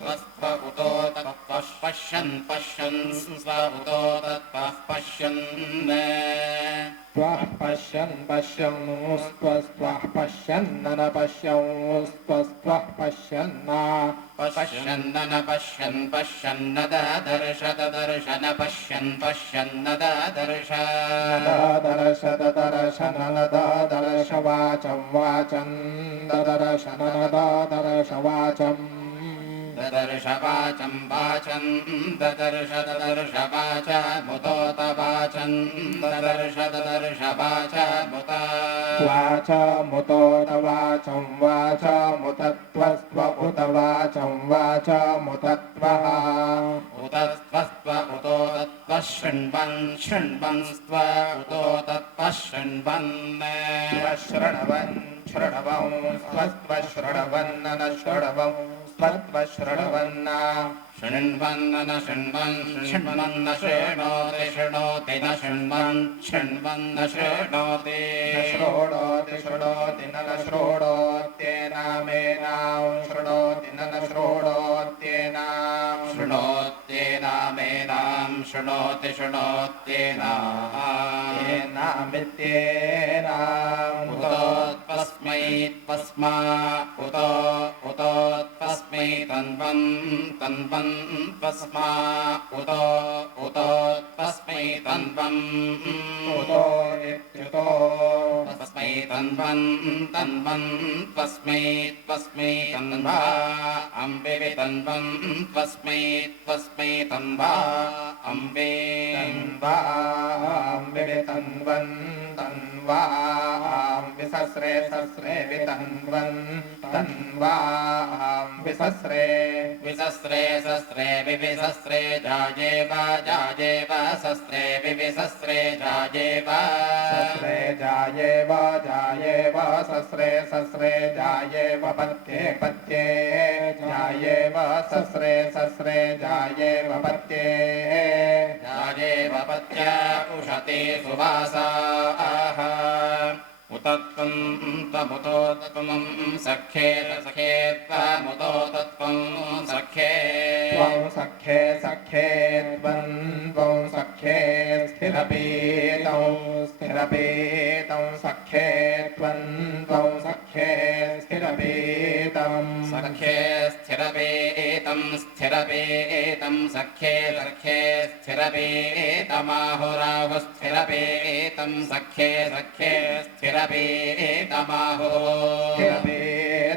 त्वस्त्व उतो तत्त्वः पश्यन् पश्यन् स्व उतो तत्त्वः पश्यन् त्वः पश्यन् पश्यन्स्त्वस्त्वः पश्यन्न पश्यंस्त्वस्त्वः पश्यन्न पश्यन्न न पश्यन् पश्यन्न ददर्श ददर्श न पश्यन् पश्यन्न ददर्श ददर्श ददर्श न ददर्श वाचं वाचं ददर्श न ददर्श वाचम् ददर्श वाचं वाचं ददर्श ददर्श वाचमुदोत वाचं ददर्श ददर्श वाचमुत वाचमुदोत वाचं वाचमुतत्वस्त्व उत वाचं वाचमुतत्वः उतस्त्वस्त्व उतो तत्त्वः शृण्वन् शृण्वन्स्त्व उतो तत्त्वः शृण्वन् शृण्वन् शृण्वं स्वस्त्व शृण्वन्न न शृण्वं स्वस्त्व शृण्वन्न शृण्वन् न शृण्वन् शृण्वन् न शृणोति शृणोति न शृण्वन् शृण्वन् न शृणोति शृणोति शृणोति न शृणोत्येनामेनां शृणोति न शृणोत्येनां शृणोत्येनामेनां शृणोति शृणोत्येनामेनामित्येनाम् उतोत्तस्मै त्वस्मा उतो उतोत्तस्मै तन्वन् तन्वन् त्वस्मा उतो उतोत्तस्मै तन्वन् उतो इत्युतो तस्मै तन्वन् तन्वन् त्वस्मै त्वस्मै तन्वा अम्बे तन्वन् त्वस्मै त्वस्मै तन्वा अम्बे तन्वाम्बे तन्वन् तन्वाम्बि सस्रे सस्रे वितन्वन् तन्वाम्बि सस्रे विसस्रे सस्रे विविसस्रे जायेव जायेव सस्रे विविसस्रे जायेव सस्रे जायेव जायेव सस्रे सस्रे जायेव पत्ये पत्ये जायेव सस्रे सस्रे जायेव पत्ये जायेव पत्य उषते सुवासाः उतत्वं तमुतो तत्त्वं सख्ये सखे त्वमुतो तत्त्वं सख्ये त्वं सख्ये सख्ये त्वं सख्ये स्थिरपीतं स्थिरपीतं सख्ये त्वं सख्ये स्थिरपीतं सख्ये स्थिरपेतं स्थिरपेतं सख्ये सख्ये स्थिरपेतमाहुराहुः स्थिरपेतं सख्ये सख्ये स्थिरपेतमाहुः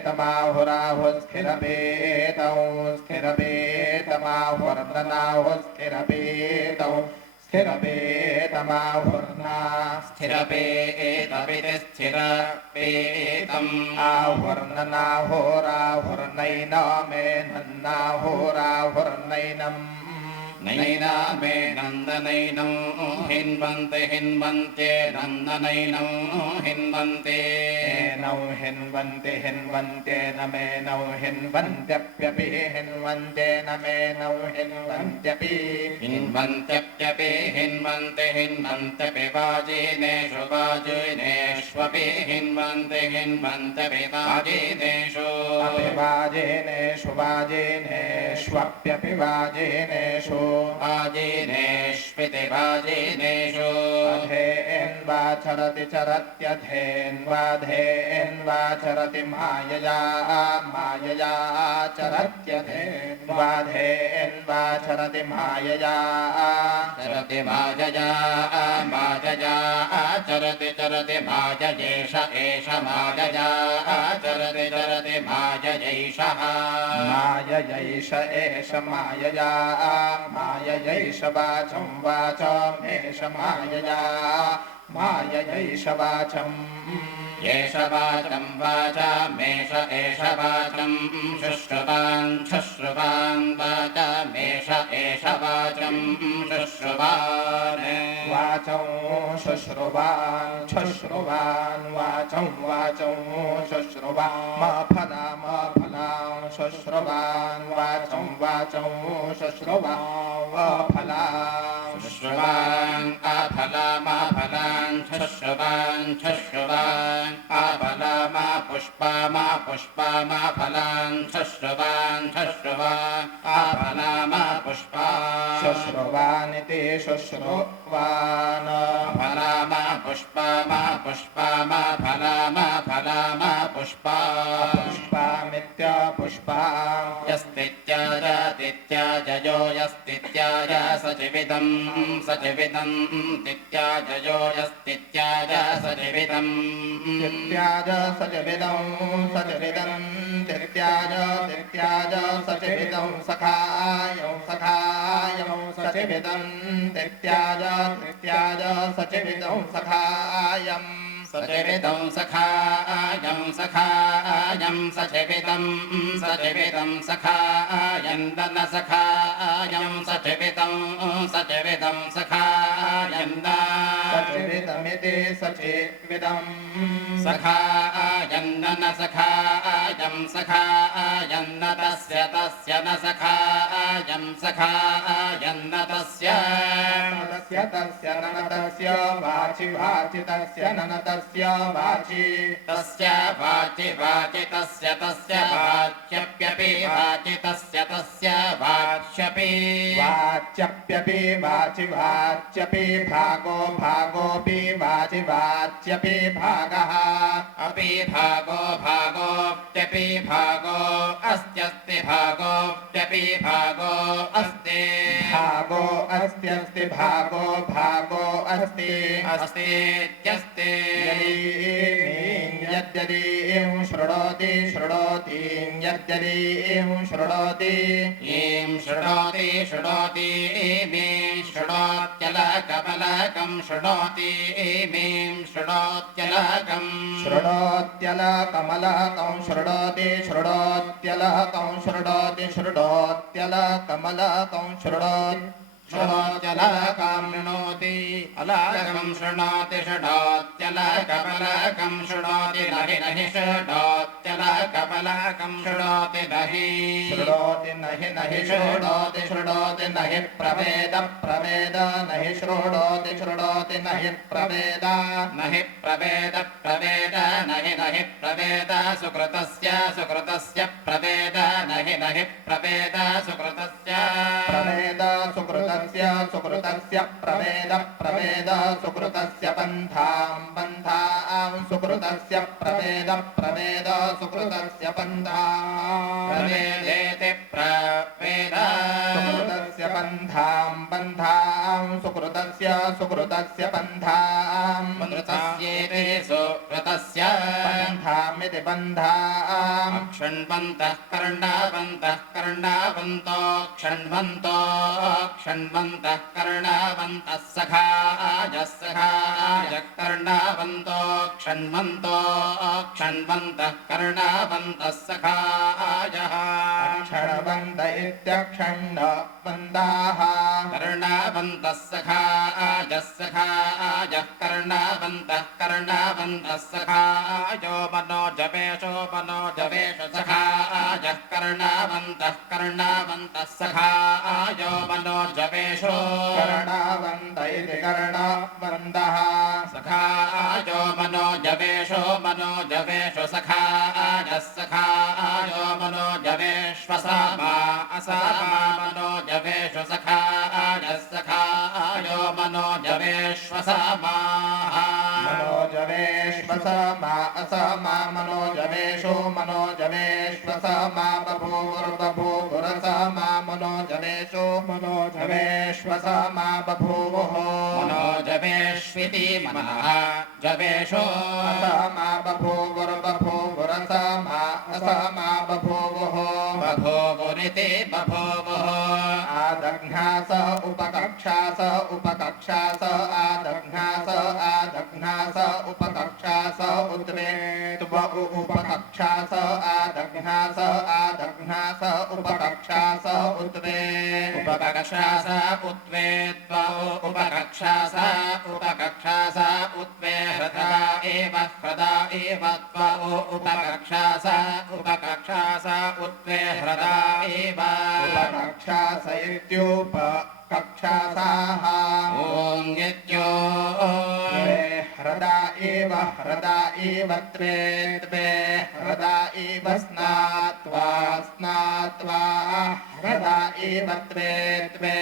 स्थिरपेतमाहुराहुः स्थिरपेतं स्थिरपेतमाहुर्ननाहुः स्थिरपेतं स्थिरपेतमाहुर्ना स्थिरपेतमिति स्थिरपेतम् आहुर्ननाहोराहुर्नैनमेनन्नाहोराहुर्नैनम् नैनामे नन्दनैनं हिन्वन्ते हिन्वन्त्ये नन्दनैनं हिन्वन्ते नौ हिन्वन्ति हिन्वन्ते न मे नौ हिन्वन्त्यप्यपि हिन्वन्ते न मे नौ हिन्वन्त्यपि हिन्वन्त्यप्यपि हिन्वन्ते हिन्वन्त्यपि वाजिनेषु वाजिनेष्वपि हिन्वन्ते हिन्वन्त्यपि वाजिनेषु वाजिनेषु वाजिनेष्वप्यपि वाजिनेषु वाजिनेष्विति वाजिनेषु अधेन्वाचरति चरत्यधेन्वाधेन्वाचरति मायया मायया चरत्यधेन्वाधेन्वाचरति मायया चरति मायया मायया चरति चरति माययेष एष मायया चरति चरति माययैषः माययैष एष मायया माययैष वाचं वाचमेष मायया माययैष वाचम् एष वाचं वाचमेष एष वाचं शुश्रुवान् शुश्रुवान् वाचमेष एष वाचं शुश्रुवान् वाचं शुश्रुवान् शुश्रुवान् वाचं वाचं शुश्रुवान् मफलां शुश्रुवान् वाचं वाचं शुश्रुवान् फलां शुश्रुवान् अफलामाफलान् शुश्रुवान् शुश्रुवान् आपलामा पुष्पामा पुष्पामाफलान् शुश्रुवान् शुश्रुवान् शुश्रुवानिति शुश्रुवान् फलामा पुष्पामा पुष्पामा फलामा फलामा पुष्पा पुष्पामित्य पुष्पा यस्तित्याजतित्याजयो यस्तित्याज सचिविदं सचिविदं तित्याजयो यस्तित्याज सचिविदं तित्याज सचिविदं सचिविदं तित्याज तित्याज सचिविदं सखायं सखायं सचिविदं तित्याज तित्याज सचिविदं सखायम् सचिविदं सखायं सखायं सचिविदं सचिविदं सखायन्दन सखायं सचिविदं सचिविदं सखायन्द सचिविदमिति सचिविदं सखायन्दन सखायं सखायन्न तस्य तस्य न सखायं सखायन्न तस्य तस्य नन तस्य वाचि वाचि तस्य नन तस्य वाचि तस्य वाचि वाचि तस्य तस्य वाच्यप्यपि वाचि तस्य तस्य वाच्यपि वाच्यप्यपि वाचि वाच्यपि भागो भागोऽपि वाचि वाच्यपि भागः अपि भागो भागोऽप्यपि भागो अस्त्यस्ति भागोऽप्यपि भागो अस्ति भागो अस्त्यस्ति भागो भागो अस्ति अस्तीत्यस्ति यद्यदि शृणोति शृणोति यद्यदि शृणोति ईं शृणोति शृणोति ईमीं शृणोत्यलकमलकं शृणोति ईमीं शृणोत्यलकम् शृणोत्यलकमलकं शृणोति शृणोत्यलकं शृणोति शृणोत्यलकमलकं शृणोति शृणोत्यलकं शृणोति अलकं शृणोति शृणोत्यलकमलकं शृणोति नहि नहि शृणोत्यलकमलकं शृणोति नहि शृणोति नहि नहि शृणोति शृणोति नहि प्रवेद प्रवेद नहि शृणोति शृणोति नहि प्रवेद नहि प्रवेद प्रवेद नहि नहि प्रवेद सुकृतस्य सुकृतस्य प्रवेद नहि नहि प्रवेद सुकृतस्य प्रवेद सुकृतस्य सुकृतस्य प्रवेद प्रवेद सुकृतस्य पन्थां पन्थां सुकृतस्य प्रवेद प्रवेद सुकृतस्य पन्थां प्रवेदेति प्रवेद सुकृतस्य पन्थां पन्थां सुकृतस्य सुकृतस्य पन्थां कृतस्येति सुकृतस्य पन्थामिति पन्थां क्षण्वन्तः कर्णावन्तः कर्णावन्तो क्षण्वन्तो क्षण्वन्तः कर्णावन्तः सखायः सखायः कर्णावन्तो क्षण्वन्तो क्षण्वन्तः कर्णावन्तः सखायः क्षणवन्त इत्यक्षण्णवन्ताः कर्णावन्तः सखायः सखायः कर्णावन्तः कर्णावन्तः सखायो मनोजवेशो मनोजवेश सखायः कर्णावन्तः कर्णावन्तः सखायो मनोजवेशो कर्णावन्त इति कर्णवन्तः सखायो मनोजवेशो मनोजवेशो सखायः सखायो मनोजवेश्वसामा असामा मनोजवेशो सखायः सखायो मनोजवेश्वसामाः मनोजवेश्वसमा असमा मनोजवेशो मनोजवेश्वसमा बभूवुर्बभूवुरसमा मनोजवेशो मनोजवेश्वसमा बभूवुः मनोजवेष्विति मनः जवेशो असमा बभूवुर्बभूवुरसमा असमा बभूवुः बभूवुरिति बभूवुः आदघ्नास उपकक्षास उपकक्षास आदघ्नास आदघ्नास उपकक्षास उद्वेत्व उपकक्षास आदघ्नास आदघ्नास उपकक्षास उद्वे उपकक्षास उत्वेत्वा उपकक्षास उपकक्षास उत्वे हृदा एव त्वा उपकक्षास उपकक्षास उत्वे हृदा एव उपकक्षास इत्युपकक्षासाः ॐ यज्ञो ह्रदा एव त्वे त्वे ह्रदा एव स्नात्वा ह्रदा एव त्वे त्वे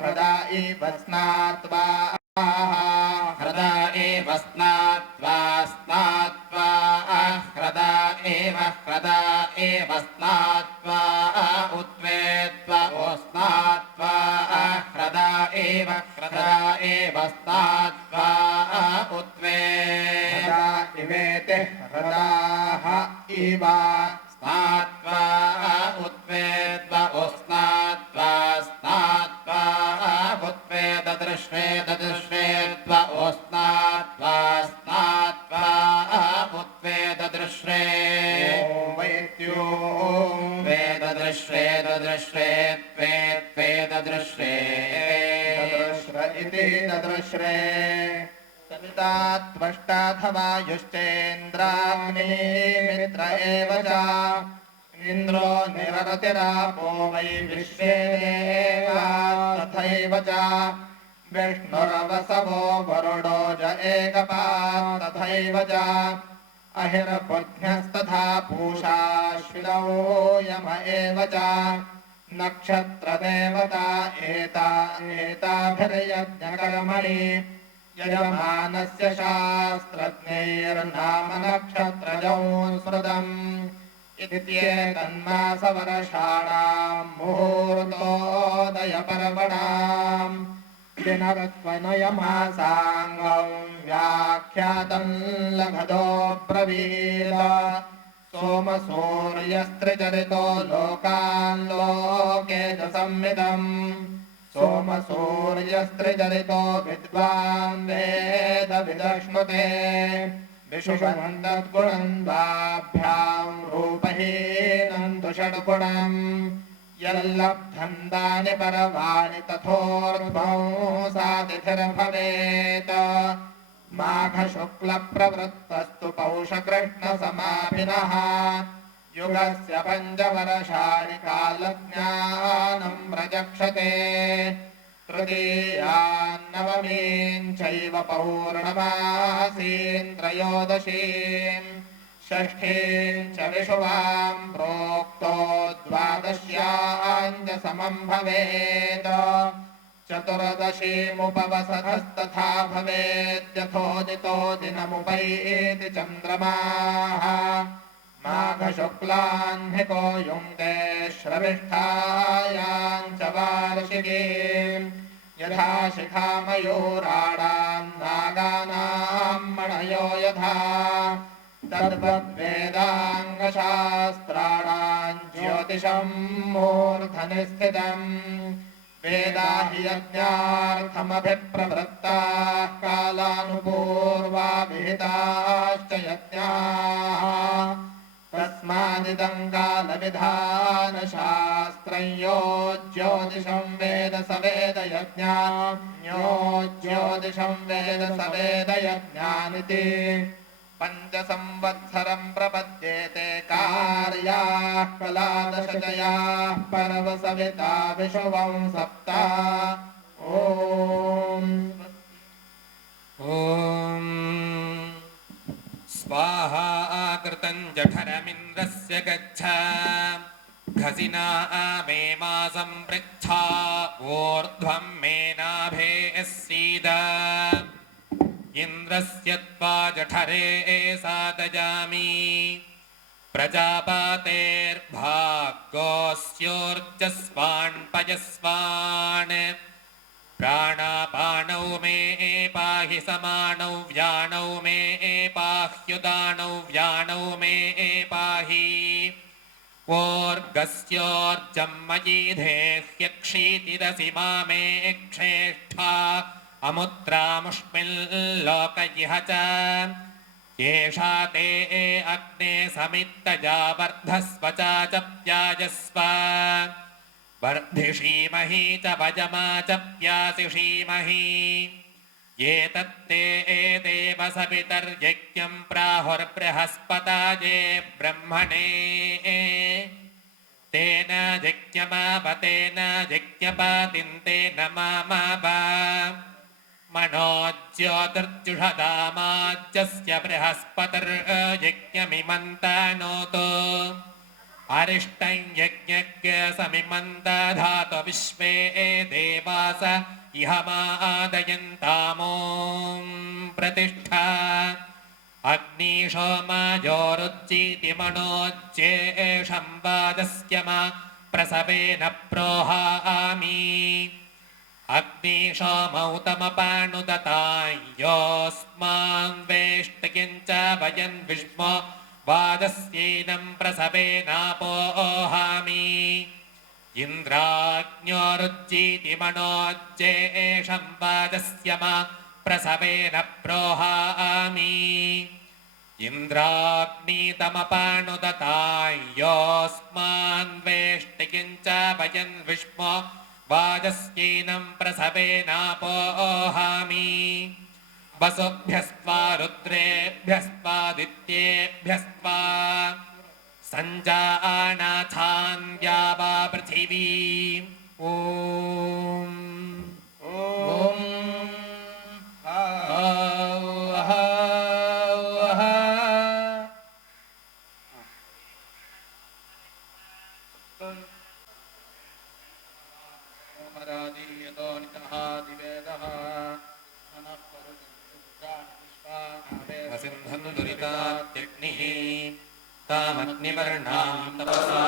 ह्रदा एव स्नात्वा ह्रदा एव स्नात्वा ह्रदा एव स्नात्वा उत्वेत्वा स्नात्वा ह्रदा एव स्नात्वा उत्वे ह्रदा इवेते ह्रदाः इव स्नात्वा उत्वेत्वा स्नात्वा उत्वेददृश्वेत्वा स्नात्वा उत्वेददृश्वे वैद्यो वेददृश्वे ददृश्र इति ददृश्रे सविता त्वष्टाथवा युश्चेन्द्राग्निमित्र एव च इन्द्रो निररतिरापो वै विश्वे देवा तथैव च विष्णुरवसवो वरुणो ज एकपात् तथैव च अहिर्बुद्ध्यस्तथा पूषाश्विनौ यम एव च नक्षत्रदेवता एताभिर्यज्ञकर्मणि यजमानस्य शास्त्रज्ञैर्नाम नक्षत्रजौ स्मृतम् इत्येतन्मासवर्षाणाम् मुहूर्तोदयपर्वणाम् दिनरत्वनयमासाङ्गम् व्याख्यातम् लघदो ब्रवीद सोमसूर्यस्त्रिचरितो लोकान् लोके च संविदम् सोमसूर्यस्त्रिचरितो विद्वान् वेद विदश्नुते विशुषम् तद्गुणन्द्वाभ्याम् रूपहीनम् तु षड्गुणम् यल्लब्धम् तानि पर्वाणि तथोर्ध्वं सातिथिर्भवेत् माघशुक्लप्रवृत्तस्तु पौषकृष्णसमापिनः युगस्य पञ्चवर्षाणि कालज्ञानम् प्रचक्षते तृतीयान्नवमीम् चैव पौर्णमासीम् त्रयोदशीम् षष्ठीम् च विषुवाम् प्रोक्तो द्वादश्याम् च समम् भवेत् चतुर्दशीमुपवसतस्तथा भवेद्यथोदितो दिनमुपैति चन्द्रमाः माघशुक्लाह्निको युङ्गे श्रविष्ठायाम् च वार्षिकीम् यथा शिखामयूराणाम् नागानाम् मणयो यथा तद्वद्वेदाङ्गशास्त्राणाम् ज्योतिषम् मूर्धनि स्थितम् वेदा हि यज्ञार्थमभिप्रवृत्ताः कालानुपूर्वा विहिताश्च यज्ञाः तस्मादिदम् कालविधानशास्त्रम् यो ज्योतिषम् वेद स वेदयज्ञान्यो ज्योतिषम् वेद स वेदयज्ञानिति पञ्चसंवत्सरम् प्रपद्येते कार्याः कलादशजयाः पर्वसविता विषुवम् सप्त ॐ स्वाहा कृतं जठरमिन्द्रस्य गच्छ खसिना मे मासं पृच्छा ऊर्ध्वं मे नाभे सीद इन्द्रस्य त्वा जठरे सादयामि प्रजापतेर्भागोऽस्योर्जस्वान् पयस्वान् प्राणापानौ मे पाहि समानौ व्यानौ मे पाह्युदानौ व्यानौ मे पाहि ओर्गस्योर्जं मयि धेह्यक्षीतिरसि मामे क्षेष्ठा अमुत्रामुष्मिल्लोक इह च एषा ते अग्ने समित्तजा वर्धस्व च प्याजस्व वर्धिषीमहि च भजमा च प्यासिषीमहि एतत्ते देव सपितर्यज्ञं प्राहुर्बृहस्पताये ब्रह्मणे तेन जिज्ञमापतेन जिज्ञपातिन्तेन मामाप मनोज्योतिर्जुषदामाज्यस्य बृहस्पतिर्यज्ञमिमन्तानोतु अरिष्टं यज्ञज्ञ समिमन्तधातु विश्वे देवास इह मादयन्तामों प्रतिष्ठा अग्निशोमयोरुज्जीति मनोज्येषं वादस्य मा प्रसवेन प्रोहामि अग्निशोमौतमपानुदतायोऽस्मान् वेष्टयञ्च वयन् विष्मो वादस्यैनं प्रसवेनापोहामि इन्द्राग्न्योरुज्जीति मनोज्येषं वादस्य मा प्रसवेन प्रोहामि इन्द्राग्नितमपानुदतायोऽस्मान् वेष्टयञ्च वयन् विष्मो वाजस्यैनं प्रसवेनापोहामि वसुभ्यस्त्वा रुद्रेभ्यस्त्वादित्येभ्यस्त्वा सञ्जानाथान्द्या वा पृथिवी ॐ वसिन्धनुदुरितात्यग्निः तामग्निवर्णां तपसा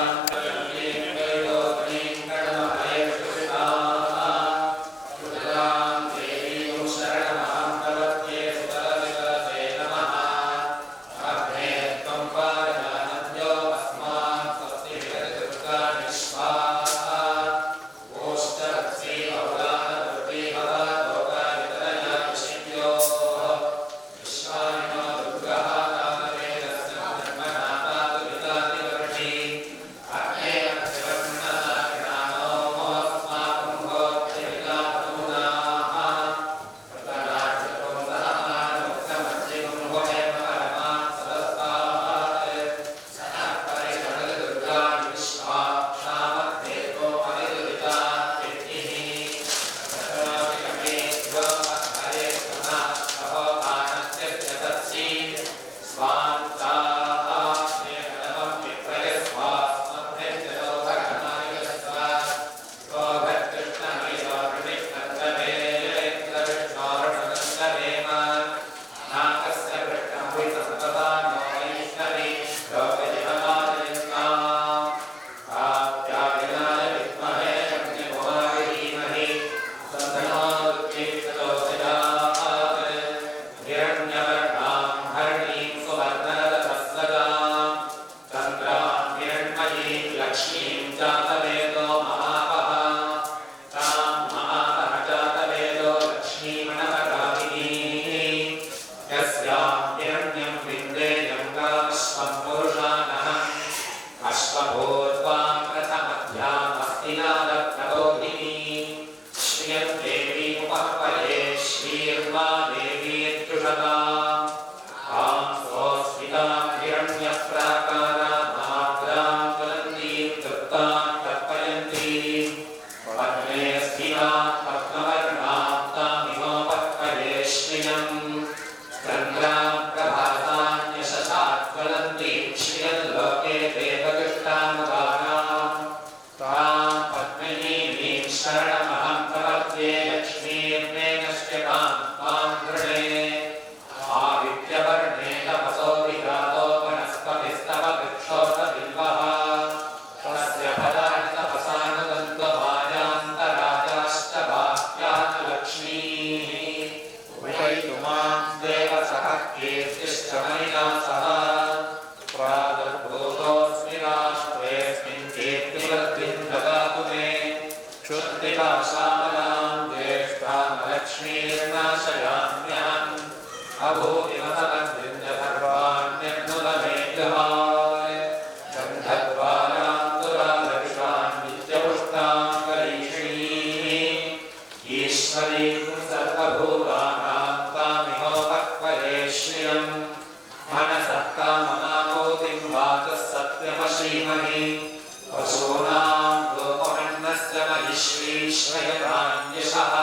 श्रीश्रयरान्यशः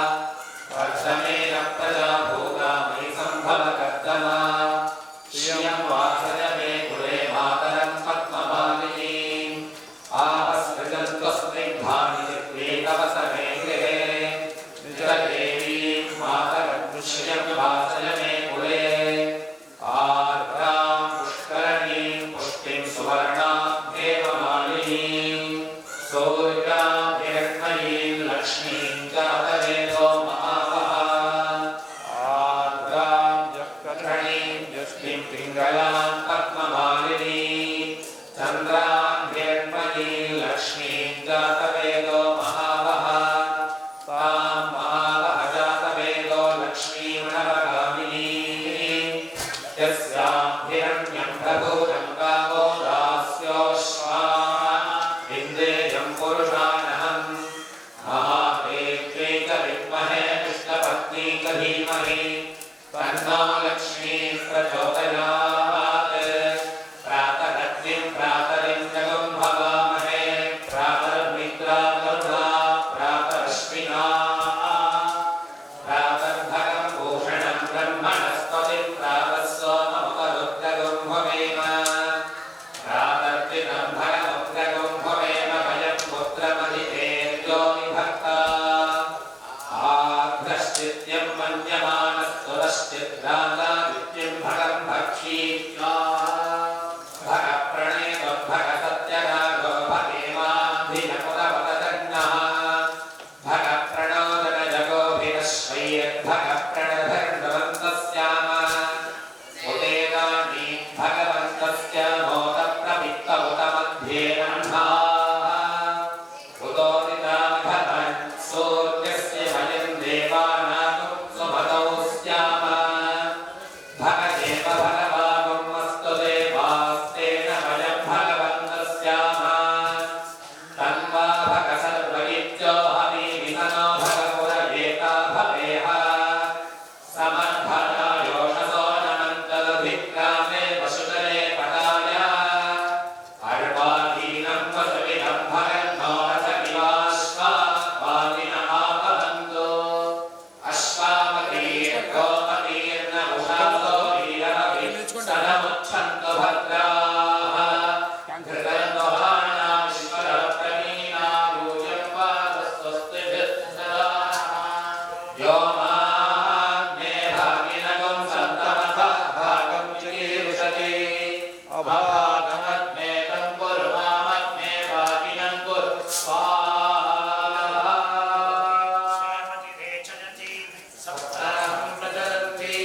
वर्धमेन प्रजा श्रियं वासय मे कुले मातरं पद्ममालिनीम् आपस्मृजन्तस्निग्धानि चित्वेकवसमे गृहे निजदेवीं मातरं श्रियं वासय मे कुले आर्द्रां पुष्करणीं पुष्टिं सुवर्णां देवमालिनीं सूर्यां हिरण्मयीं लक्ष्मीं जातवेदो महावः आर्द्रां जक्करणीं जष्टिं पिङ्गलां पद्ममालिनीं चन्द्रां हिरण्मयीं लक्ष्मीं जातवेदो महावः तां महावः जातवेदो लक्ष्मीं नवगामिनीं यस्यां हिरण्यं प्रभूतं गावो दास्योऽश्वाः इन्द्रेयं पुरुषानहम् महादेव्यै च विद्महे कृष्णपत्नी च धीमहि तन्नो लक्ष्मी प्रचोदयात् प्रातरग्निं प्रातरिं जगं भवामहे प्रातर्निद्रा करुणा प्रातरश्विना प्रातर्भगं भूषणं ब्रह्मणस्पतिं प्रातः सोममुपरुद्रगं भवेम प्रातर्दिनं भगमुग्रगं भवेम भयं पुत्रमधितेर्यो विभक्ता आर्द्रश्चित्यं मन्यमानस्तुरश्चिद्रान्तादित्यं भगं भक्षीत्या भगप्रणेतो भगसत्यरागो भगेमाभिनकुतवतजन्नः भगप्रणोदनजगोभिरश्वैर्भगप्रणधर्मवन्तस्याम उदेतानि भगवन्तस्य मोदप्रवित्तमुतमध्ये नह्नाः उदोदिता भवन् सूर्यस्य भयं देवानां सुमतौ स्याम भगदेव भगवागमस्तु देवास्तेन भयं भगवन्तस्याम तन्वा भगसर्वविद्यो हविवितनो भगपुरयेता भवेह समर्थनायोषसो नमन्तदभिक्रामे वसुतरे पटाय अर्वादीनं वसुविदं भगन्नो रथमिवाश्वादिन आपवन्तु अश्वामतीर्गोमतीर्न उषासो वीरमभिस्तनमुच्छन्तु भद्राः घृतन्तो हाना विश्वरप्रवीणा यूयं वातस्वस्तिभिस्सदाः व्योमाग्ने भागिनगं सन्तमथः भागं चिकीर्षति अभागमग्ने तं कुरु मामग्ने भागिनं कुरु स्वाहा सप्ताहं प्रचरन्ति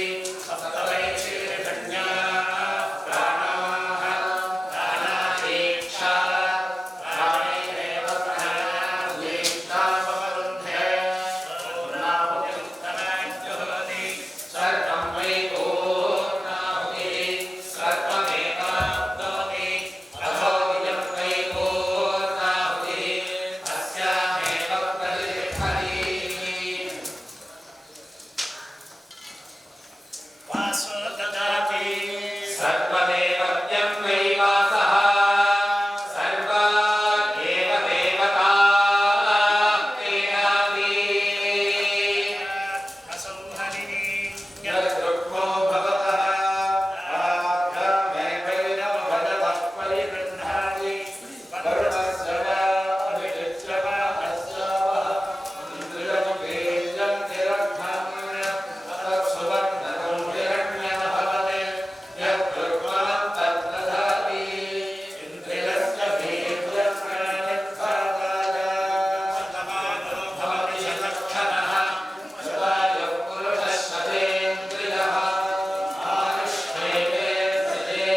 सप्तवैशीर्षण्या प्राणाः प्राणादीक्षा प्राणैरेव प्राणादीक्षामवरुन्धे पूर्णाहुतिरुत्तमाज्जुहोति सर्वं वै पूर्णाहुतिः सर्वमेवाप्नोति अथोऽयं वै पूर्णाहुतिः अस्यामेव प्रतिष्ठति वासो ददाति सर्वदेवत्यं वै वासः सर्वा एव देवताः क्रीडाति असंहरिणी यद्रुक्मो भवतः आघ्रामेवैनं भजतः परिगृह्णाति वरुणस्य वा अभिजित्य वा हस्य वा इन्द्रियं वीर्यं निरग्नं तत्सुवर्णं हिरण्यं भवते यद्रुक्मं तद्दधाति इन्द्रियस्य वीर्यस्यानिर्भागाय तमानो भवति यदक्षरः शतायुः पुरुषः शतेन्द्रियः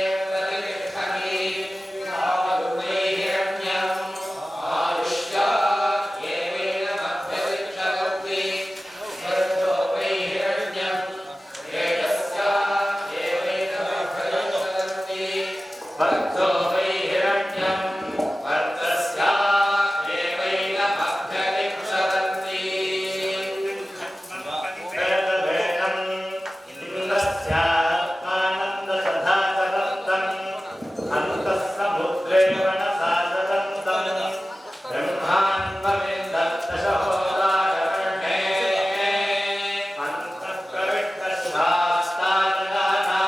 आयुष्येवेन्द्रियेन्द्रतिष्ठति आवरुणे हिरण्यम् आयुष्या एवेन मध्यतिष्ठति वर्धो वै हिरण्यम् तेजस्या एवेन मध्यतिष्ठति वर्धो वै हिरण्यम् वर्धस्या एवेन मध्यतिष्ठति वेदवेदम् इन्द्रस्यात्मानन्दसधाचरन्तम् अन्तः समुद्रे वनसाचरन्तम् ब्रह्माण्डमिन्दत्तशहोदायवर्णे अन्तः प्रविष्टश्वास्ताजगाना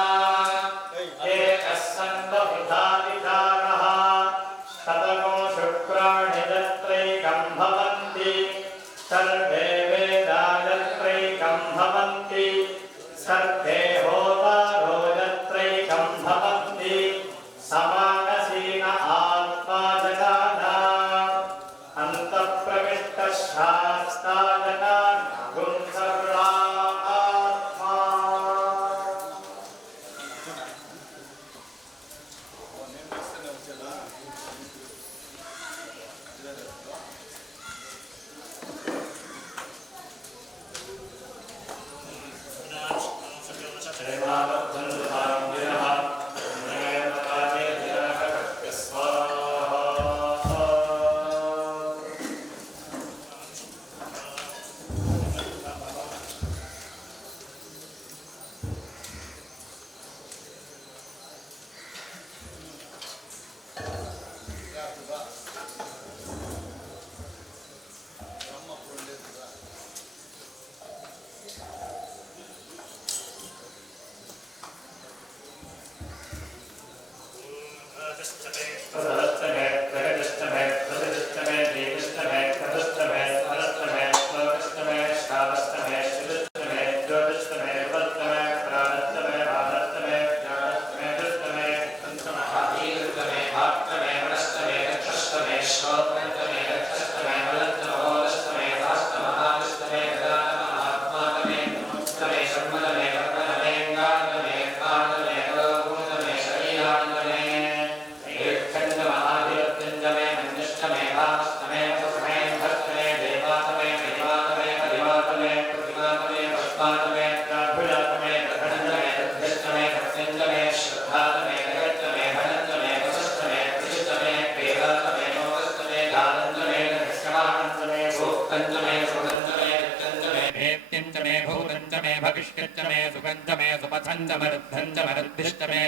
भविष्यच्च मे सुखञ्च मे सुपथञ्च मरुद्धञ्च मरुद्धिश्च मे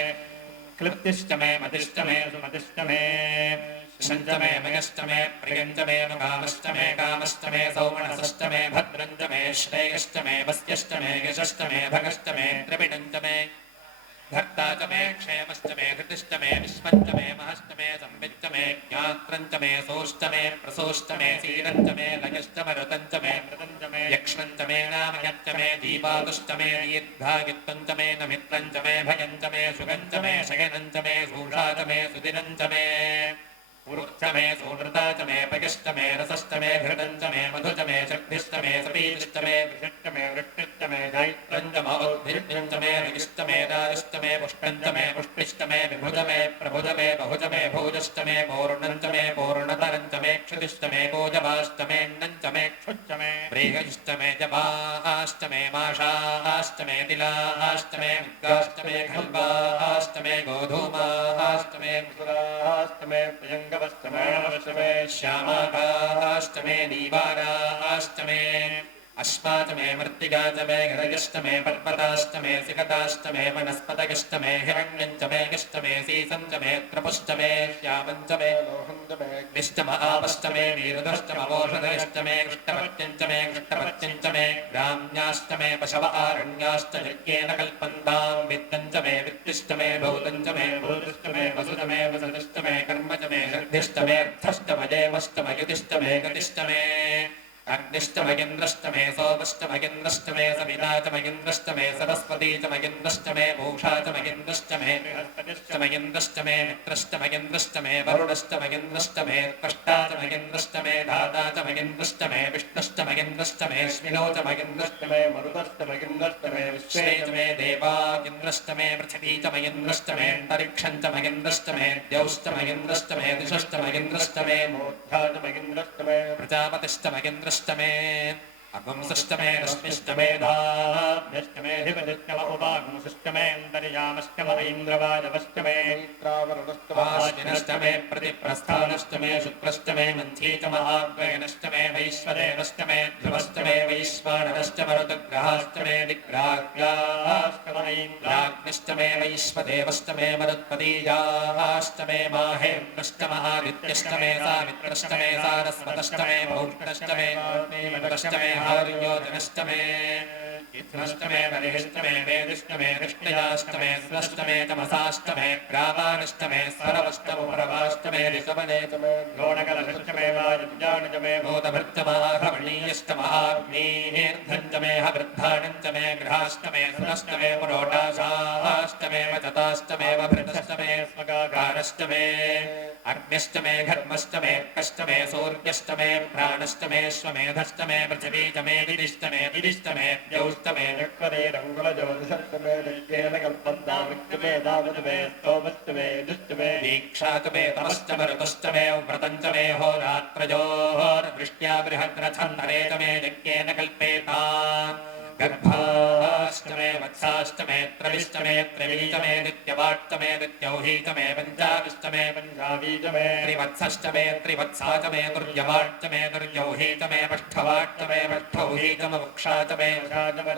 क्लृप्तिश्च मे मतिश्च मे सुमतिश्च मे शञ्च मे मयश्च मे प्रियञ्च मे नुकामश्च मे कामश्च मे सौमनसश्च मे भद्रञ्च मे श्रेयश्च मे वस्यश्च मे यशश्च मे भगश्च मे द्रविणञ्च मे भक्ता च मे क्षेमश्च मे धृतिश्च मे विश्वञ्च मे महश्च मे संविच्च मे ज्ञात्रञ्च मे सोश्च मे प्रसोश्च मे सीरञ्च मे लयश्च मरुतञ्च मे मृतञ्च मे यक्ष्मञ्च मे नामयच्च मे दीपातुश्च मे दीर्घायुक्तञ्च मे नमित्रञ्च मे भयञ्च मे सुगञ्च मे शयनञ्च मे सूषा च मे सुदिनञ्च मे उरुच्च मे सुनृता च मे पयश्च मे रसश्च मे घृतञ्च मे मधु च मे शक्तिश्च मे सपीतिश्च मे वृषश्च मे वृष्टिश्च मे दैत्रञ्च मौद्धिर्यञ्च मे रगिश्च मे राजश्च मे पुष्टञ्च मे पुष्टिश्च मे विभुज मे प्रभुज मे बहुज मे भोजश्च मे पूर्णञ्च मे पूर्णतरञ्च मे क्षुतिश्च मे भोजवाश्च मे अन्नञ्च मे क्षुच्च मे प्रेहश्च मे जपाश्च मे माषाश्च मे तिलाश्च मे मुद्गाश्च मे खल्वाश्च मे गोधूमाश्च मे मुसुराश्च मे प्रियङ्गवश्च मे श्यामाकाश्च मे दीवाराश्च मे अश्वा च मे मृत्तिका च मे हृदयश्च मे पर्वताश्च मे सिकताश्च मे वनस्पतयश्च मे हिरण्यञ्च मे यश्च मे सीसं च मे त्रपुश्च मे श्यामञ्च मे लोहञ्च मे निश्च महापश्च मे नीरुधश्च मवोषधयश्च मे कृष्णपत्यञ्च मे कृष्णपत्यञ्च मे ग्राम्याश्च मे पशव आरण्याश्च यज्ञेन कल्पन्तां वित्तञ्च मे वित्तिश्च मे भूतञ्च मे भूतिश्च मे वसुध मे वसतिश्च मे कर्म च मे सिद्धिश्च मे अर्थश्च मयेवश्च मयुतिश्च मे गतिश्च मे अग्निश्च मगिन्द्रश्च मे सोमश्च मगिन्द्रश्च मे सविता च मगिन्द्रश्च मे सरस्वती च मगिन्द्रश्च मे पूषा च मगिन्द्रश्च मे बृहस्पतिश्च मगिन्द्रश्च मे मित्रश्च मगिन्द्रश्च मे वरुणश्च मगिन्द्रश्च मे त्वष्टा च मगिन्द्रश्च मे धाता च मगिन्द्रश्च मे विष्णुश्च मगिन्द्रश्च मे अश्विनो च मगिन्द्रश्च मे मरुतश्च मगिन्द्रश्च मे विश्वे च मे देवागिन्द्रश्च मे पृथिवी च मगिन्द्रश्च मे अन्तरिक्षं च मगिन्द्रश्च मे द्यौश्च मगिन्द्रश्च मे दिशश्च मगिन्द्रश्च मे मूर्धा च मगिन्द्रश्च मे प्रजापतिश्च मगिन्द्रश्च मे अगुंसश्च मे रश्मिश्च मे धाभ्यश्च मे धिपतिश्च म उपागुंसश्च मे अन्तर्यामश्च म ऐन्द्रवायवश्च मे आश्विनश्च मे प्रतिप्रस्थानश्च मे शुक्रश्च मे मन्थी च महाग्रयणश्च मे वैश्वदेवश्च मे ध्रुवश्च मे वैश्वानरश्च मरुतग्रहाश्च मे दिग्राह्याश्च म ऐन्द्राग्निश्च मे वैश्वदेवश्च मे मरुत्पतीयाश्च मे माहेन्द्रश्च महादित्यश्च मे सामित्रश्च मे सारस्वतश्च मे भौष्टश्च मे मृगश्च मे हार्योजनश्च मे इन्द्रश्च मे बलिश्च मे वेदिश्च मे कृष्णयाश्च मे स्वश्च मे तमसाश्च मे ग्रामानश्च मे स्वरवश्च मुप्रवाश्च मे ऋषभने च मे द्रोणकलशश्च मे वायुज्ञानश्च मे भूतभृत्च महाभ्रमणीयश्च महाग्नीर्धञ्च मे हवृद्धानञ्च मे गृहाश्च मे सुरश्च मे पुरोटाशाश्च मे वचताश्च मे वभृतश्च मे स्वगाकारश्च मे अग्निश्च मे घर्मश्च मे कश्च मे सूर्यश्च मे प्राणश्च मे श्वमेधश्च मे पृथिवी च मे दिदिश्च मे दिदिश्च मे द्यौश्च मे ऋक्वरेरङ्गुलज्योतिषश्च मे नित्येन कल्पन्तामित्य मे दावत मे स्तोमश्च मे युश्च मे दीक्षा च मे तमश्च मरुतश्च मे व्रतञ्च मे होरात्रयोर्वृष्ट्या बृहद्रथन्धरे च मे यज्ञेन कल्पेताम् गर्भाश्च मे वत्साश्च मे त्रविश्च मे त्रिवी च मे नित्यवाट्च मे नित्यौही च मे पञ्चाविश्च मे पञ्चावी च मे त्रिवत्सश्च मे त्रिवत्सा च मे दुर्यवाट्च मे दुर्यौही च मे पष्ठवाट्च मे पष्ठौही च मुक्षा च मे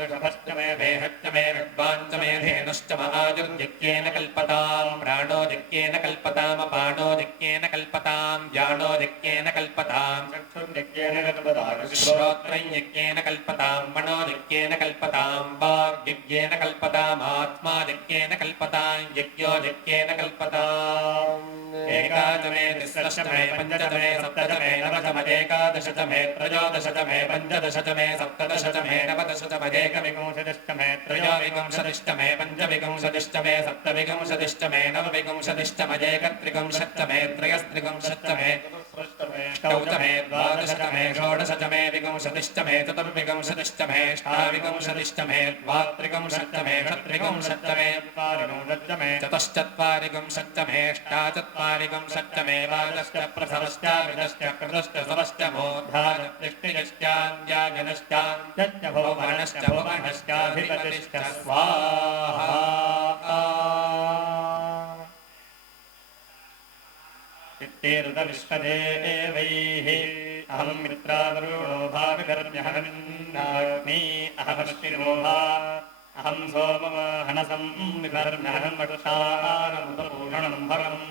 ऋषभश्च मे वेहश्च मे ऋड्वाञ्च मे धेनुश्च महायुर्यज्ञेन कल्पताम् प्राणो यज्ञेन कल्पताम् अपानो यज्ञेन कल्पताम् व्यानो यज्ञेन कल्पताम् चक्षुर्यज्ञेन कल्पताम् श्रोत्रं यज्ञेन कल्पताम् मनो यज्ञेन कल्पताम् वाग्यज्ञेन कल्पताम् आत्मा यज्ञेन कल्पताम् यज्ञो यज्ञेन कल्पताम् एकादशमे तिस्रश्चमे पञ्चदशमे सप्तदशमे नवदशमे त्रयोदशमे पञ्चदशमे सप्तदशमे नवदशमे त्रयोविंशतिश्चमे पञ्चविंशतिश्चमे सप्तविंशतिश्चमे नवविंशतिश्चमे एकत्रिंशत्तमे त्रयस्त्रिंशत्तमे चतुर्विंशतिश्चमे द्वादशतमे षोडशतमे विंशतिश्चमे चतुर्विंशतिश्चमे अष्टाविंशतिश्चमे द्वात्रिंशत्तमे षट्त्रिंशत्तमे चत्वारिंशत्तमे चतुश्चत्वारिंशत्तमे अष्टाचत्वारिंशत्तमे द्वादश्च प्रथमश्च विदश्च कृतश्च सुरश्च मोधाश्च भुवनश्च भुवनश्चाधिपतिश्च स्वाहा विश्वदेवैः अहं मित्रावरुणो भाविधर्म्यहनन्नाग्नि अहमश्विनोभा अहं सोमहनसं विधर्म्यहनं वटुषानमुदपूर्णं भगम्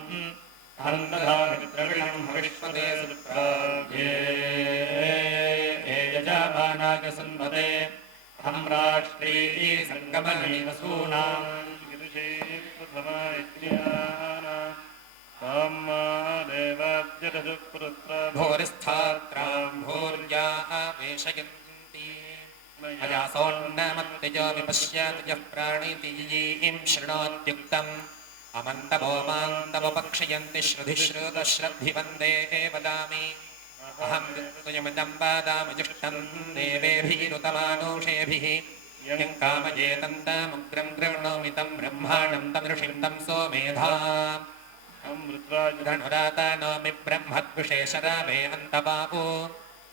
अहं दधामि मित्रविणं हविष्मते सुप्राव्ये यजमानागसन्वते अहं राष्ट्री सङ्गमनी वसूनां भूरिस्थात्रां भूर्या आवेशयन्ति अजासोन्नमत्तिजो विपश्यति यः प्राणितीयीं शृणोत्युक्तम् अमन्तभोमान्तमपक्षयन्ति श्रुधिश्रुतश्रद्धि वन्दे वदामि अहं तुयमिदं वदामि जुष्टं देवेभिरुतमानुषेभिः यं कामयेतन्तमुग्रं गृह्णोमि तं ब्रह्माणं तं ऋषिं तं सोमेधा धनुरातनोमि ब्रह्मद्विषेशरामे अन्तबाहु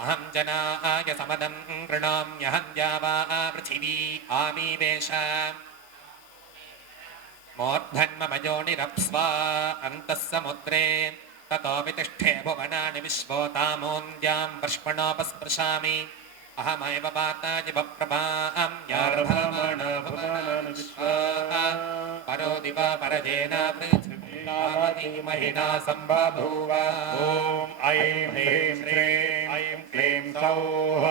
अहं जनाय समदं गृह्णाम्यहं द्यावा पृथिवी आमीवेश मोर्धन्ममयोनिरप्स्वा अन्तः समुद्रे ततो वितिष्ठे भुवनानि विश्वोतामोन्द्यां वर्ष्मणोपस्पृशामि अहमेव वाताजिवप्रभां यार्भमाणो भुवनानि विश्वा परो दिवा परजेन पृथिवी महिना सम्बभूव ॐ ऐं ह्रीं श्रीं ऐं क्लीं सौः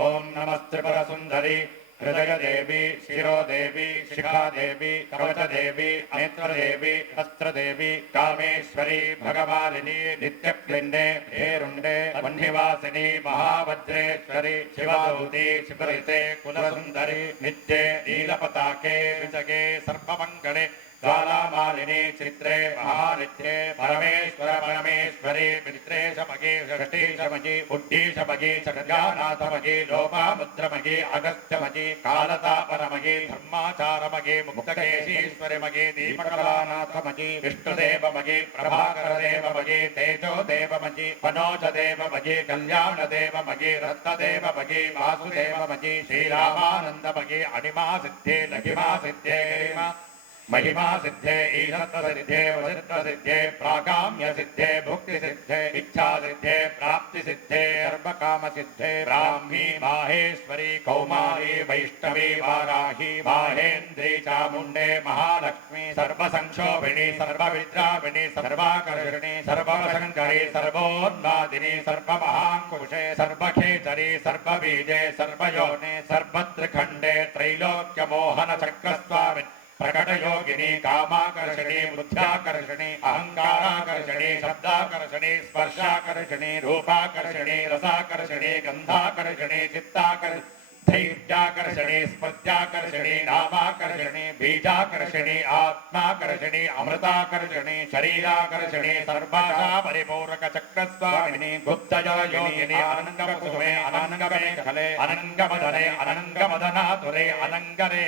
ॐ नमस्त्रिपुरसुन्दरी हृदयदेवी शिरोदेवी शिखादेवी कवचदेवी नेत्रदेवी अस्त्रदेवी कामेश्वरी भगवालिनी नित्यक्लिन्ने भेरुण्डे वह्निवासिनी महावज्रेश्वरी शिवदूती शिवरिते कुलसुन्दरी नित्ये नीलपताके विजगे सर्वमङ्गले ज्वालामालिनी चित्रे महानित्ये परमेश्वर परमेश्वरी मित्रेशमगी षष्ठीशमगी बुद्धीशमगी खड्गानाथमगी लोपामुद्रमगी अगस्त्यमगी कालतापरमगी धर्माचारमगी मुक्तकेशीश्वरिमगी दीपकलानाथमगी विष्णुदेवमगी प्रभाकरदेवमगी तेजोदेवमगी मनोजदेवमगी कल्याणदेवमगी रत्नदेवमगी वासुदेवमगी श्रीरामानन्दमगी अणिमा सिद्धे लघिमा सिद्धे महिमा सिद्धे ईशत्व सिद्धे वसित्व सिद्धे प्राकाम्य सिद्धे भुक्ति सिद्धे इच्छा सिद्धे प्राप्ति सिद्धे सर्वकाम सिद्धे ब्राह्मी माहेश्वरी कौमारी वैष्णवी वाराही माहेन्द्री चामुण्डे महालक्ष्मी सर्वसंक्षोभिणी सर्वविद्राविणी सर्वाकर्षिणी सर्वशङ्करी सर्वोन्मादिनी सर्वमहाङ्कुशे सर्वखेचरी सर्वबीजे सर्वयोने सर्वत्रिखण्डे त्रैलोक्यमोहन चक्रस्वामिन् प्रकटयोगिनी कामाकर्षणी बुद्ध्याकर्षणी अहंकाराकर्षणी शब्दाकर्षणी स्पर्शाकर्षणी रूपाकर्षणी रसाकर्षणी गंधाकर्षणी चित्ताकर्षणी धैर्याकर्षणी स्पर्ध्याकर्षणी नामाकर्षणी बीजाकर्षणी आत्माकर्षणी अमृताकर्षणी शरीराकर्षणी सर्वाशा परिपूरक चक्रस्वामिनी गुप्तजयोगिनी अनंगकुसुमे अनंगमेखले अनंगमदने अनंगमदनातुरे अनंगरे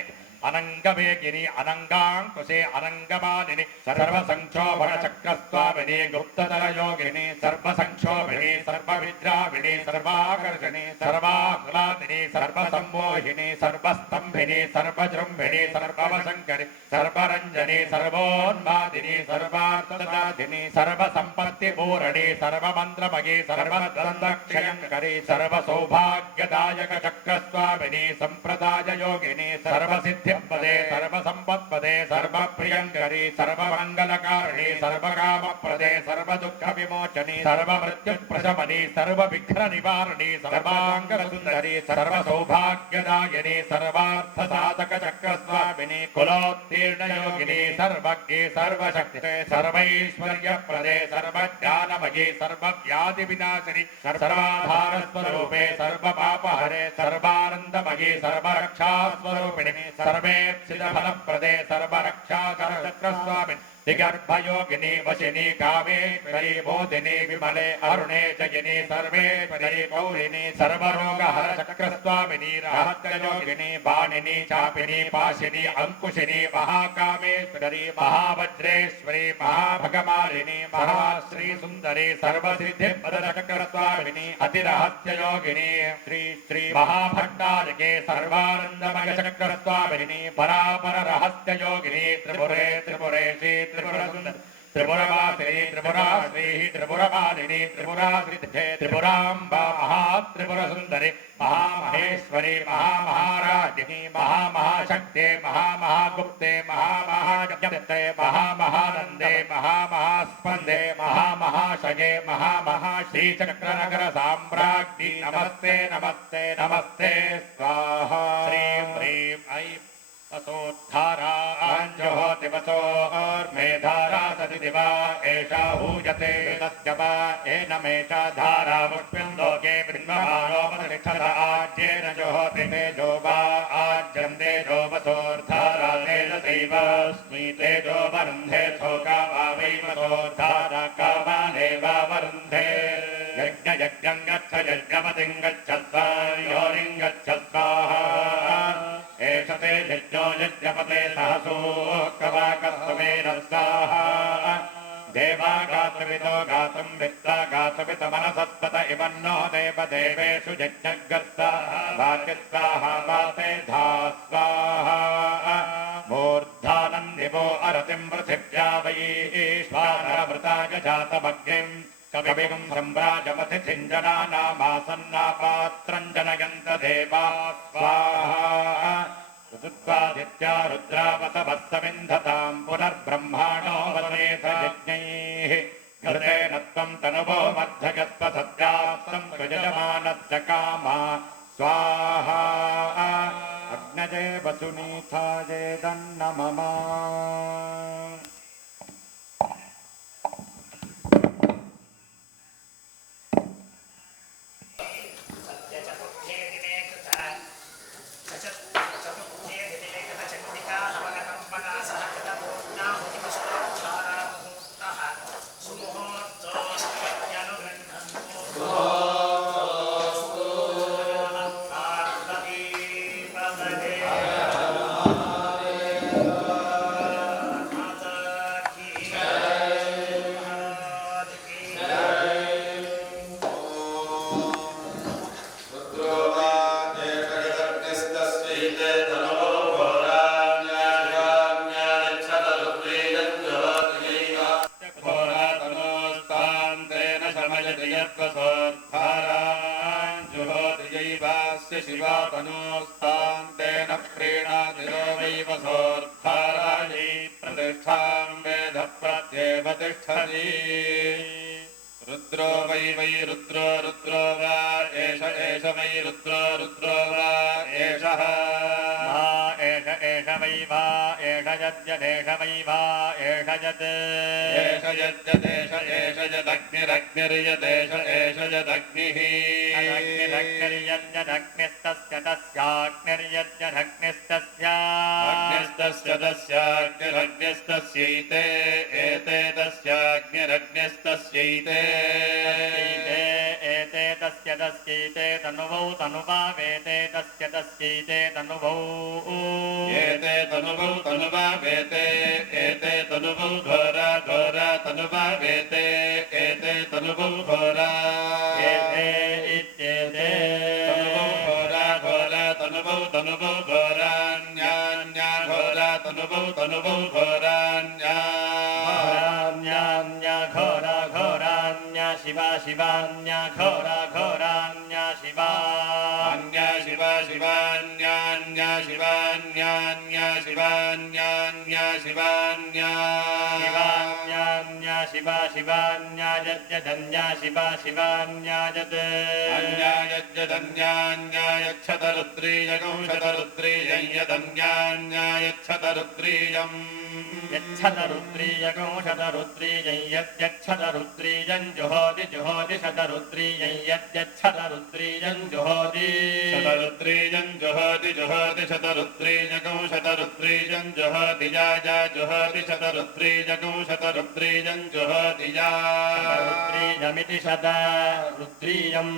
अनंगवेगिनी अनंगांकुशे अनंगमालिनी सर्वसंक्षोभण चक्रस्वामिनी गुप्तधर योगिनी सर्वसंक्षोभिनी सर्वविद्राविणी सर्वाकर्षणी सर्वाह्लादिनी सर्वसंमोहिनी सर्वस्तंभिनी सर्वजृंभिनी सर्ववशंकरी सर्वरंजनी सर्वोन्मादिनी सर्वार्थदाधिनी सर्वसंपत्तिपूरणी सर्वमंत्रमगी सर्वदंदक्षयंकरी सर्वसौभाग्यदायक चक्रस्वामिनी संप्रदाय योगिनी सर्वसिद्धि पदे सर्वसंपत्पदे सर्वप्रियंकरी सर्वमंगलकारिणी सर्वकामप्रदे सर्वदुःखविमोचनी सर्वमृत्युप्रशमनी सर्वविघ्ननिवारिणी सर्वांगसुन्दरी सर्वसौभाग्यदायिनी सर्वार्थसाधकचक्रस्वामिनी कुलोत्तीर्णयोगिनी सर्वज्ञे सर्वशक्ते सर्वैश्वर्यप्रदे सर्वज्ञानमयी सर्वव्याधिविनाशिनी सर्वाधारस्वरूपे सर्वपापहरे सर्वानन्दमयी सर्वरक्षास्वरूपिणी सर्वेप्सितफलप्रदे सर्वरक्षाकरचक्रस्वामिनी दिगर्भयोगिनी वशिनी कामेश्वरी बोधिनी विमले अरुणे जयिनी सर्वेश्वरी गौरिणी सर्वरोगहर चक्रस्वामिनी रहस्ययोगिनी बाणिनी चापिनी पाशिनी अंकुशिनी महाकामेश्वरी महावज्रेश्वरी महाभगमालिनी महाश्री सुंदरी सर्वसिद्धिपदचक्रस्वामिनी अतिरहस्ययोगिनी श्री श्री महाभट्टारिके सर्वानंदमय चक्रस्वामिनी परापर रहस्ययोगिनी त्रिपुरे त्रिपुरेशी त्रिपुरसुन्दरी त्रिपुरवासिनी त्रिपुराश्रीः त्रिपुरपालिनी त्रिपुराश्रिधे त्रिपुराम्बा महात्रिपुरसुन्दरी महामहेश्वरी महामहाराजिनी महामहाशक्ते महामहागुप्ते महामहाजगते महामहानन्दे महामहास्पन्दे महामहाशगे महामहाश्रीचक्रनगर साम्राज्ञी नमस्ते नमस्ते नमस्ते स्वाहा श्रीं ह्रीं ऐं वसोद्धारा अंजहोति वसोर्मेधारा सति दिवा एषा हूयते तस्य वा एनमेषा धारा पुष्पिं लोके बृह्ममानोपतिष्ठत आज्येन जोहोति तेजो वा आज्यं तेजो वसोर्धारा तेजसैव स्मी तेजो वरुन्धे थोका वा वै वसोर्धारा कामानेव वरुन्धे यज्ञयज्ञं गच्छ यज्ञपतिं गच्छस्व योनिं गच्छस्वाहा एष ते यज्ञो यज्ञपते सहसोऽकवाकस्त्वमेरस्साः देवा गातविदो गातुं वित्ता गातवितमनसत्पत इवन्नो देवदेवेषु यज्ञग्रस्ता वाचिस्साहा वाते धा स्वाहा मूर्धानन्दिवो अरतिं पृथिव्या वै ईश्वानरवृताय जातमग्निम् कविं सम्राजमतिथिञ्जनानामासन्नापात्रं जनयन्त देवा स्वाहा ऋतुत्वादित्या रुद्रावसवस्सविन्धतां पुनर्ब्रह्माणो वदेथ यज्ञैः घृतेन त्वं तनुवो मध्यगस्व सत्यास्तं सुयजमानस्य कामा स्वाहा अग्नजे वसुनीथाये दन्नममा शिवातनोस्तान्तेन प्रीणातिरो वै वसोर्धारायै प्रतिष्ठां वेद प्रत्येव तिष्ठति रुद्रो वै रुद्रो रुद्रो वा एष वै रुद्रो वा एषः एष वै वा एष यद्यदेष वै वा एष यद्यदेष एष यदग्निरग्निर्यदेष एष यदग्निः अग्निरग्निर्यद्यदग्निस्तस्य तस्याग्निर्यद्यदग्निस्तस्य अग्निस्तस्य तस्याग्निरग्निस्तस्यैते एते तस्याग्निरग्निस्तस्यैते एते तस्य तस्यैते तनुवौ तनुवा वेते तस्य तस्यैते तनुवौ एते तनुवौ तनुवा वेते एते तनुवौ घोरा घोरा तनुवा वेते एते तनुवौ घोरा एते इत्येते तनुवौ घोरा घोरा तनुवौ तनुवौ घोरान्यान्या घोरा तनुवौ तनुवौ घोरान्या घोरा घोरान्या शिवा शिवान्या घोरा घोरान्या शिवा अन्या शिवा शिवान्यान्या शिवान्यान्या शिवान्यान्या शिवान्या शिवान्यान्या शिवा शिवान्या यद्यदन्या शिवा शिवान्या यद् अन्या यद्यदन्यान्या यच्छत रुद्रीयगं शतरुद्रीयं यदन्यान्या यच्छत रुद्रीयम् यच्छत रुद्रीयगं शतरुद्रीयं यद्यच्छत रुद्रीयं जुहोति जुहोति शतरुद्रीयं यद्यच्छत रुद्रीयं जुहोति शतरुद्रीयं जुहोति जुहोति शतरुद्रीयगं शतरुद्रीयं जुहोति या जुहोति शतरुद्रीयगं शतरुद्रीयं जुहोति या रुद्रीयमिति शतरुद्रीयं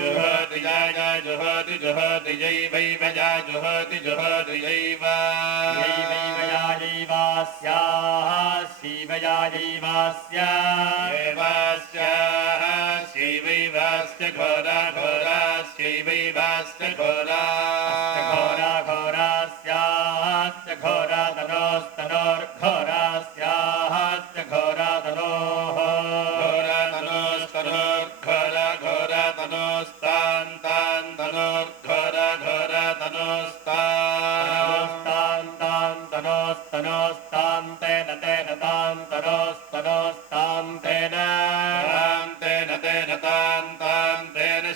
जुहोति या जुहोति जुहोति यैवैव या जुहोति जुहोति यैव यैवैव या यैवास्याः शिवया यैवास्य एवास्याः शिवैवास्य घोरा घोरास्यैवैवास्य घोरा घोरा घोरास्यास्य घोरा तनोस्तनोर्घोरास्यास्य घोरा तां तनोस्तनोस्तां तेन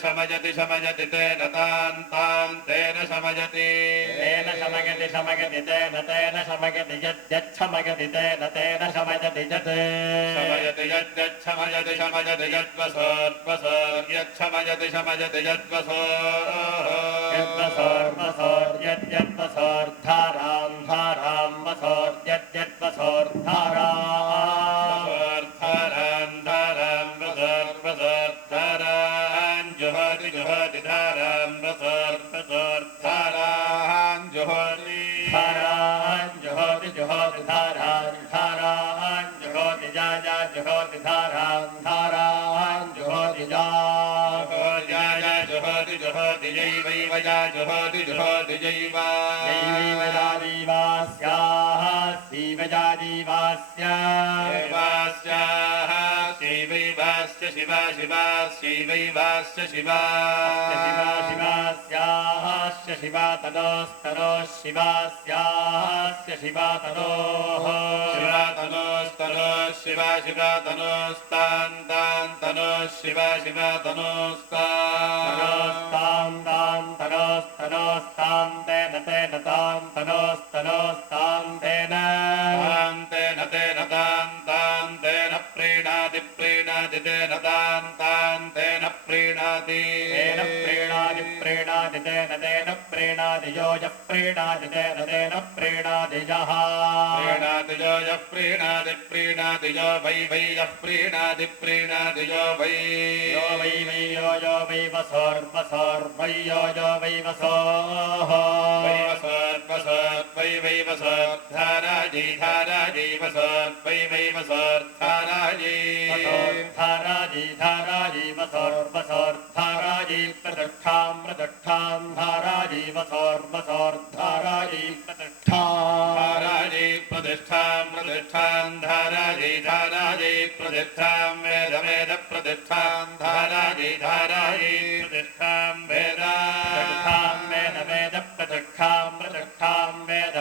शमयति शमयति तेन तां तेन शमयति शमयति शमयति तेन शमयति यच्छमयति तेन शमयति यत् शमयति यच्छमयति शमयति यच्छमयति शमयति यद्वसोर्धारां धारां वसोर्धारां जुहोति जुहोति धारां वसोर्धारां जुहोति जुहोति जुहोति धारां जुहोति जा जुहोति धारां जुहोति जा जुहोति जुहोति जैवैव जा जुहोति जुहोति जैवा जीवास्याः शिवजाजीवास्याः शिवैवास्य शिवा शिवैवास्य शिवा शिवास्यास्य शिवा तनोस्तनोः शिवास्यास्य शिवा तनोः शिवा तनोस्तां तनोः शिवा तनोस्तां तनोस्तां तेन तां तनोस्तनोस्तां तेन तां तेन प्रीणाति तेन तां तेन प्रीणाति तेन प्रीणाति यो यः प्रीणाति तेन प्रीणाति यः प्रीणाति यो वै यः प्रीणाति यो वै यो वै वसोर्वै यो वै वसोः वै वसोर्धाराजी वसोर्वै वसोर्धाराजी वसोर्धाराजी प्रतिष्ठां धाराजी वसोर्धाराजी प्रतिष्ठां धाराजी प्रतिष्ठां वेद प्रतिष्ठां धाराजी प्रतिष्ठां वेद प्रतिष्ठां वेद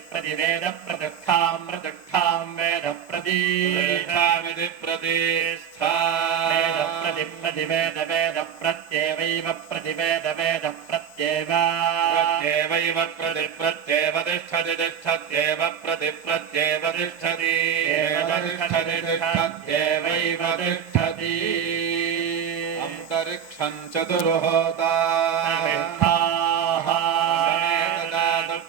प्रतिवेद प्रतिष्ठां वेद प्रतिष्ठामिति प्रतिष्ठा प्रतिवेद प्रत्येवैव प्रतिवेद प्रत्येव प्रत्येव तिष्ठति तिष्ठत्येव प्रत्येव तिष्ठति तिष्ठत्येवैव तिष्ठति अन्तरिक्षं चतुर्होता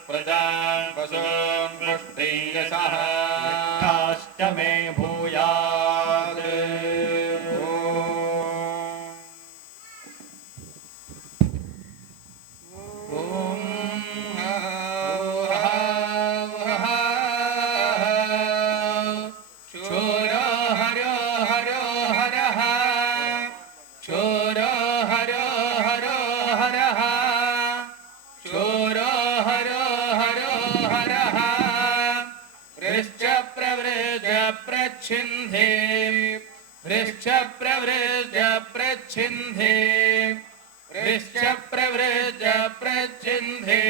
प्रजां पशून् पुष्टियशः अष्टमे भूयात् वृश्च प्रवृज्य प्रच्छिन्धे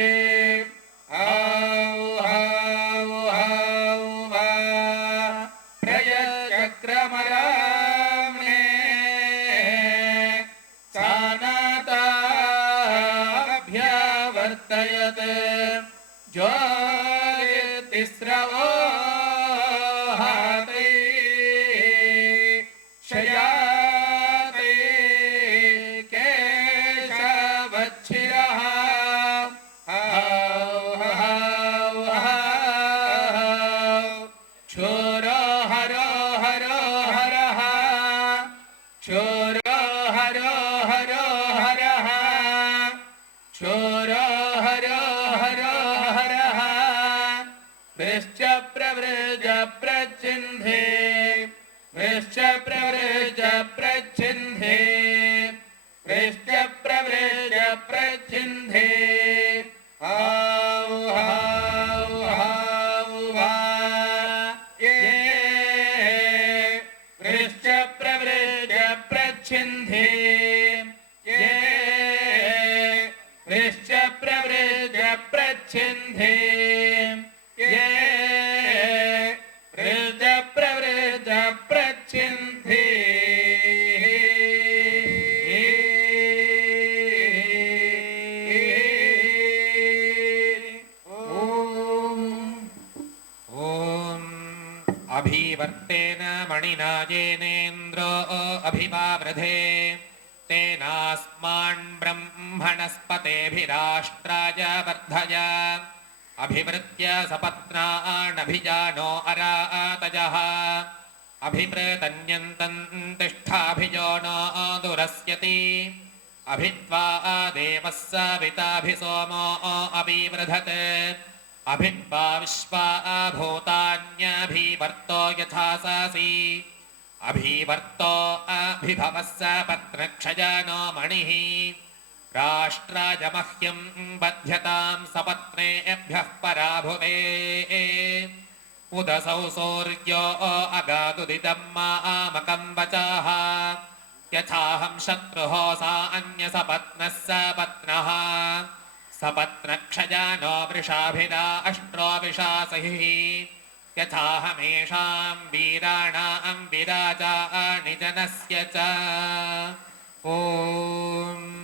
प्रयचक्रमराम्ने सानाताभ्यावर्तयत् ज्योतिस्रवो प्रच्छिन्धे ये यच्चिन्धि अभिवर्तेन मणिना येनेन्द्रो अभिवावृधे तेनास्मान् ब्रह्मणस्पतेभिराष्ट्राय वर्धय अभिवृत्य सपत्नानभिजानो अरातजः अभिप्रतन्यन्तम् तिष्ठाभिजो नो दुरस्यति अभित्वा देवः सविताभिसोमो अभिवृधत् अभित्वा विश्वा भूतान्यभिवर्तो यथा ससि अभिवर्तो अभिभवः सपत्नक्षजनो मणिः राष्ट्राय मह्यं बध्यतां सपत्नेभ्यः पराभुवे उदसौ सूर्यो अगादुदितं मामकं वचः यथाहं शत्रुः सा अन्यसपत्नः सपत्नः सपत्नक्षजानो वृषाभिरा अष्ट्रोविशासैः यथाहमेषां वीराणां विराजानि जनस्य च ॐ